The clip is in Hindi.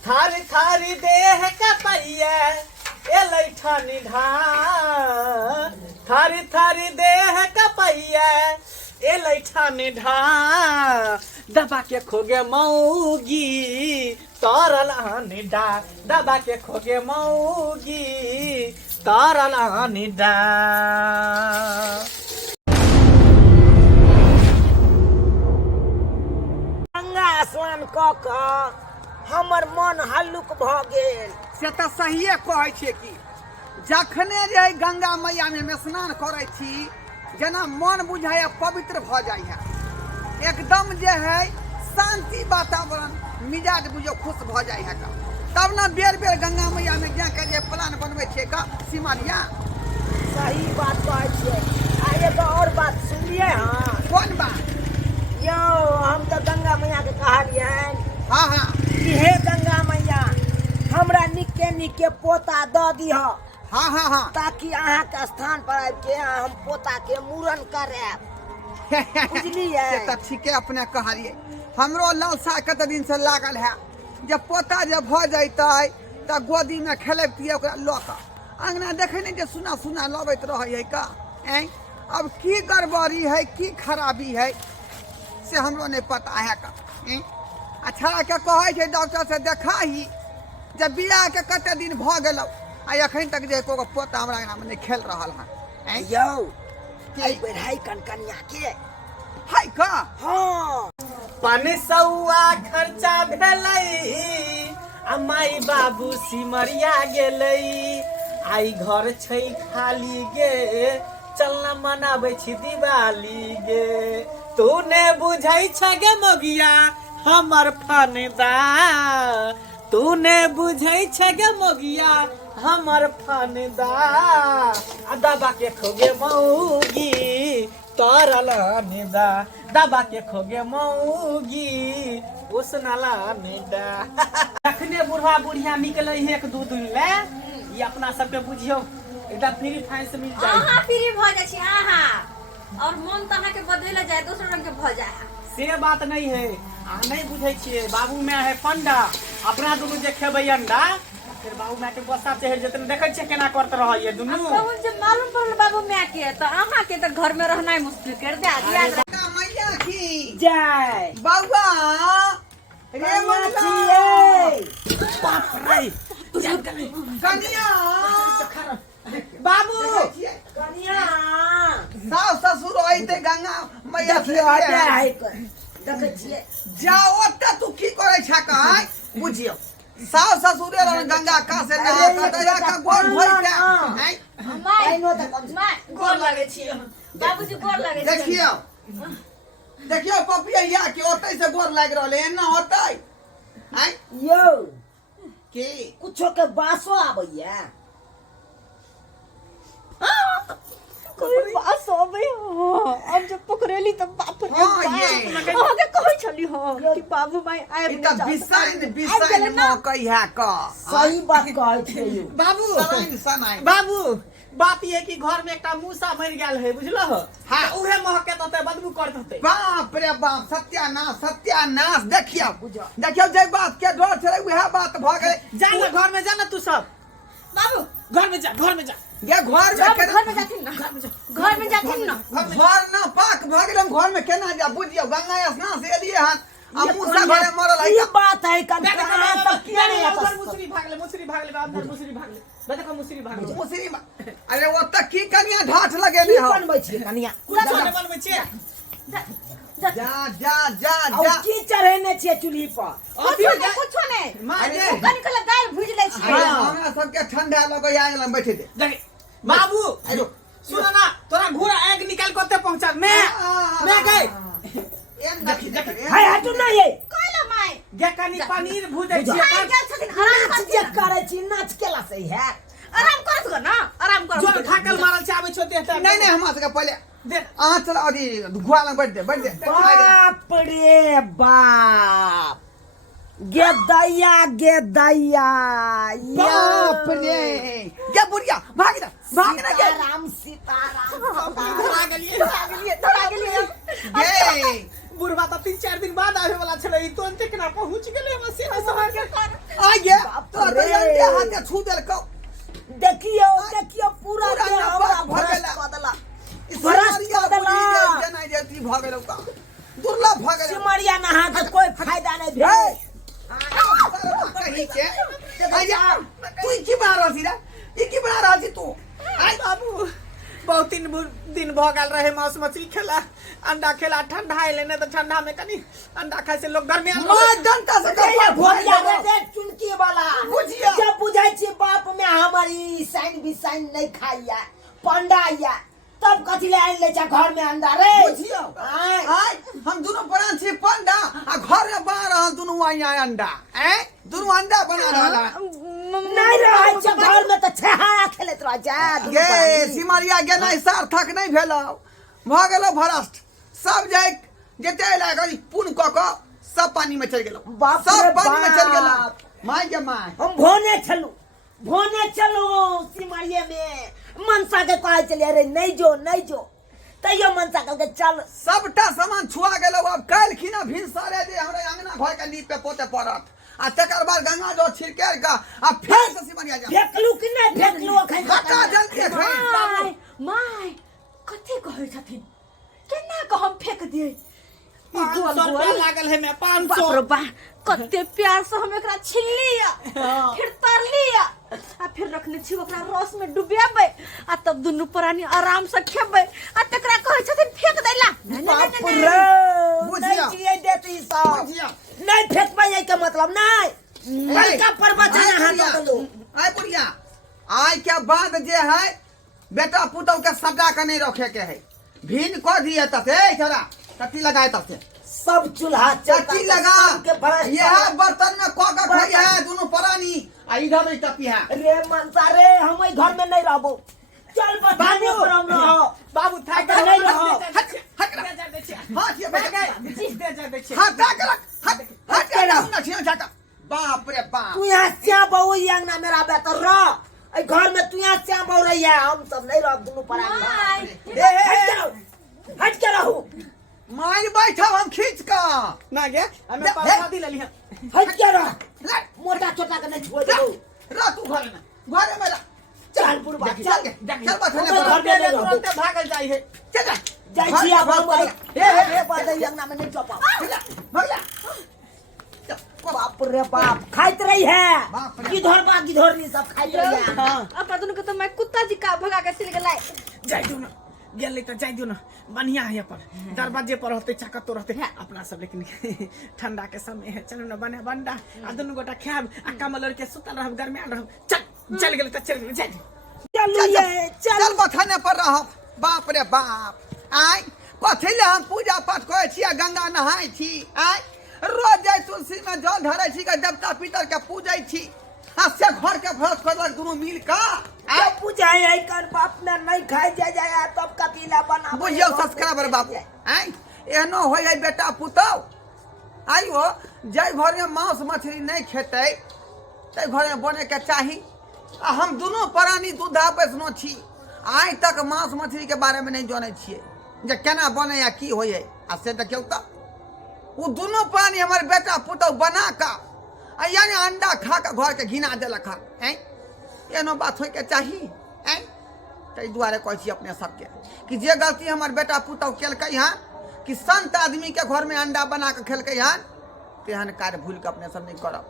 थारी थारी देह का पैया ए लैठा निढा थारी थारी देह का पैया ए लैठा निढा दबा के खोगे मऊगी तरल निडा दबा के खोगे मऊगी तरल निडा। गंगा स्नान क के हमर मन हल्लुक भ गेल। से तऽ सहिए कहै छै कि जखने जे गंगा मैया में स्नान करै छी जेना मन बुझाइए पवित्र भ जाइ है, एकदम जे है शांति वातावरण, मिजाज बुझो खुश भ जाइ है। तब न बेर बेर गंगा मैया में जाके जे प्लान बनबै छियै का सिमरिया। सही बात कहै छियै। आ एगो और बात सुनिए। हाँ, कोन बात? यो हम तो गंगा मैया के कहलियै हाँ हाँ कि हे गंगा मैया हमरा निके निके पोता द दिह। हाँ हाँ हाँ ताकि अहाँ के स्थान पर आबि के हम पोता के मूड़न करायब। बुझलियै? से तऽ ठीके अपने कहलियै। हमरो लालसा कते दिन से लागल है जब पोता जब भ जैतै तऽ गोदी में खेलैबतियै ओकरा लऽ कऽ। अंगना देखे नहीं जे सुना सुना लबैत रहै है का। अब की गड़बड़ी है की खराबी है से हमरो नहीं पता है का। अच्छा के कहै छै डॉक्टर से देखाही जब बियाह के कते दिन भ गेलौ आ अखन तक जे एको पोता हमरा अंगना में नहीं खेल रहल है। यौ आई बढ़ाई कनकनिया के है का। हाँ 500 खर्चा भेलै आ माई बाबू सिमरिया गेलै आई घर छै खाली गे चलना मनाबै छी दिवाली गे तू ने बुझै छ गे मोगिया हमर फनदा तू ने बुझै छ गे मोगिया हमर फनदा आ दबा के खोगे मऊगी तरल निदा दबा के खोगे मऊगी उसनला निदा। अखने बुढ़वा बुढ़िया निकले है 1-2 दिन ले ये अपना सबके बुझियो एकदम फ्री फाइन से मिल जाए। हां फ्री भ जाय छी। हां और मन त अहाँ के बदले जाय दोसर रंग के भ जाय है। से बात नहीं है आ नहीं बुझे छिए बाबू में है पंडा अपना दुनु जे खेबै अंडा फिर बाबू माय के बसा चढ़ जतन देखै छै केना करत रहै दुनु। कहूं जे मालूम पड़ल बाबू माय के त अहाँ के त घर में रहनाइ मुश्किल कर दे। गंगा मैया की जय बउआ रे छियै। बाप रे कनिया बाबू कनिया सास ससुर आइते गंगा मैया देखियो हटे है देखे छियै। जाओ ओते तू की करे छ काय बुझियो सास ससुरे रन गंगा का से नहा के दया का गोर भर के हैं माय नो त कम माय गोर लागे छी बाबूजी गोर लागे छी। देखियो देखियो पपिया के ओते से गोर लाग रहले एना होतै हैं यो की कुछो के बासो आबैया। कोई बात होबे हां अब जब पकड़ेली त बाप रे हाँ, बाप ये। आगे कहै छली हां कि बाबू माय आइब इनका बिसाइन मौकै है का। सही बात कहै छै यो। बाबू सनाइन सनाइन बाबू बात ये कि घर में एकटा मूसा मर गेल है बुझलो हाँ। उहे महकत होते बदबू करत होते। बाप रे बाप सत्यानाश सत्यानाश। देखियो देखियो जे बात के डर छले वह बात भ गेलै। जा ना घर में जा ना तू सब बाबू घर में जा घर में जा ये घर जब में घर में जाथिन ना घर में जाथिन ना घर ना पाक भ गेल घर में केना जा बुझियो गंगा स्नान से एलिए हन आ मूसा घरे मरल है। ये बात है कनकनिया सब किया नहीं उधर आता। मुसरी भागले अंदर मुसरी भागले देखो मुसरी भागले मुसरी अरे वो तक की कनिया ढाठ लगेले की हो। बनबै छी कनिया कुछ नहीं बनबै छे जा जा जा और जा की चढ़ेने छियै चूल्ही पर। कुछो नहीं मारे कनी कल दाल भुज ले छी। अरे हमरा सबके ठंडा लगै आंगन में बैठे दे। देख बाबू आयो सुन ना तोरा घोड़ा आग निकाल करते पहुंचा मैं गई हाय हटू ना ये कहला माय गे कनी पनीर भुजै छियै आइ गेल छथिन आराम नाच जे करे छी नाच केला से है। आराम करत गो ना आराम कर जोर खाकल मारल छै आबै छौ देख नहीं नहीं हमरा सबके पहले देख अहाँ चल अथी घुआ लग बैठ दे बाप रे बाप गे दैया बाप रे क्या बुढ़िया भाग ना के सीताराम धरा गेलिए गे बुढ़वा तो 3-4 दिन बाद आवे वाला छले तो अंते केना पहुंच गेले हम से समय के आ गया तो अंडे हाथे छू देलको देखियो पूरा पूरा के ना हमरा भर भरस गेला। बदला सिमरिया बदला। जना जेती भ गेलौ का दुर्लभ भ गेलौ सिमरिया नहा के कोई फायदा नहीं भेल कहीं के आजा तू की बना रही रे ई की बना रही तू आई बाबू बहुत दिन भ गेल रहे मांस मछली खेला अंडा खेला ठंडा आइले ने तो ठंडा में कनी अंडा खाए से लोग घर में मां डंटा से ये भोलिया रे चुनकी वाला बुझिया। जब बुझाई छी बाप में हमारी साइन भी साइन नहीं खाइया पंडा या तब कथी ले आइन ले जा घर में अंडा रे बुझियो आय हम दोनों बना छी पंडा आ घर में बना रहल दोनों आया अंडा दोनों अंडा बना रहल नहीं रहे छ घर में तो छहा खेलत रह जा गे सिमरिया गे नहीं सार्थक नहीं भेलौ भ गेलौ भ्रष्ट सब जाय जते लागल पुन क क सब पानी में चल गेलौ बाप रे सब पानी में चल बाप। गेलौ माय के माय हम भोने चलो सिमरिया में मनसा के कहे चले अरे नहीं जो तैयो मनसा के चल सबटा सामान छुआ गेलौ अब काल खिना भिनसरे दे हमरा अंगना घर के नीप पे पोते पड़त आ तकर बाद गंगा जल छिड़केर का आ फिर से सिमरिया जा फेकलू कि नहीं फेकलू अखन हटा जल्दी माय माय कथी कहै छथिन केना को हम फेक दिए ई गोल 500 रुपया गोल लागल है में बाप 500 रे बा कते प्यार से हम एकरा छिलली हाँ। फिर तरली आ फिर रखने छी ओकरा रस में डुबियाबै आ तब दुनु प्राणी आराम से खेबै आ तकरा कहै छथिन फेक दैला बाप रे बुझिया। नहीं जिए देती सब बुझिया। नहीं फेकबै ये के मतलब नहीं बड़का प्रवचन आय हाथ बुढ़िया, दो आय बुढ़िया आय के बाद जे है बेटा पुतौ के सदा के नहीं रखे के है भीन को दिए तसे छोरा कथी लगाए तसे सब चूल्हा चक्की लगा के भरस यह बर्तन में को का खाई है दोनों प्राणी आ इधर में टपी है रे मनसा रे हम ई घर में नहीं रहबो चल बताने पर हम रहो बाबू था हट, नहीं रहो। हट हां ये बेटा हटा के रख हट हट के रख ना छिया जाता बाप रे बाप तू यहाँ श्याम बहु यांगना मेरा बेहतर रह ए घर में तू यहाँ श्याम बहु रही है हम सब नहीं रह दोनों परानी हट के रहो मार बैठा हम खींच का ना गे हमें परसादी ले लिया हट के रह लट मोटा छोटा के नहीं छोड़ दो रा तू घर में ला चल बुढ़वा चल चल बथने हम पर घर में नहीं रहबो तुरंत भागल जाई है चल जाई छी अब हम हे बादे यांगना में नहीं चपा भगला बाप रे बाप खाइत रही बाप है रे। किधर नहीं सब खाइत रही है अपना दुनु के तो मैं कुत्ता जी का भगा के चल गेलै जाई दो ना गेले तो जाई दो ना बढ़िया है पर दरवाजे पर होते चाकत तो रहते अपना सब लेकिन ठंडा के समय है चलो ना बने बंडा आ दोनों गोटा खाब आ कमलर के सुतल रहब घर में रहब चल गेले तो चल गेले जाई चलू ये चल बथने पर रह बाप रे बाप आय कथी ले हम पूजा पाठ करे छी गंगा नहाय छी आय रोज जाय तुलसी में जल धरे छी के देवता पितर के पूजै छी आ से घर के भरत करलक दोनों मिल का जब पूजा है कर बाप ने नहीं खाई जाए तब कतीला बना बुझियो सब्सक्राइबर बाबू आय एहनो होय है बेटा पुतौ आइयो जय घर में मांस मछली नहीं खेतै तै घर में बने के चाही आ हम दोनों प्राणी दूधा बैसनो छी आइ तक मांस मछली के बारे में नहीं जानै छियै जे केना बने या की होय है आ से देखियौ त वो दोनों प्राणी हमर बेटा पुतौ बना का आ यानी अंडा खा के घर के घिना देलक हैं एनो बात होय के चाही हैं तै दुआरे कहै छी अपने सबके कि जे गलती हमर बेटा पुतौ केलकै हन कि संत आदमी के घर में अंडा बना के खेलकै हन तेहन कार्य भूल के अपने सब नहीं करब।